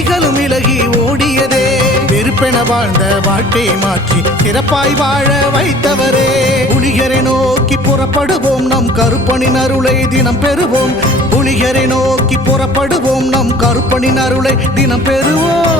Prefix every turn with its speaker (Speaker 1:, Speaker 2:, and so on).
Speaker 1: விதிகளும் விலகி ஓடியதே. வெறுப்பென வாழ்ந்த வாழ்க்கையை மாற்றி சிறப்பாய் வாழ வைத்தவரே. புலிகரை நோக்கி புறப்படுவோம் நம் கருப்பனின் அருளை தினம் பெறுவோம். புலிகரை நோக்கி புறப்படுவோம் நம் கருப்பனின் அருளை தினம் பெறுவோம்.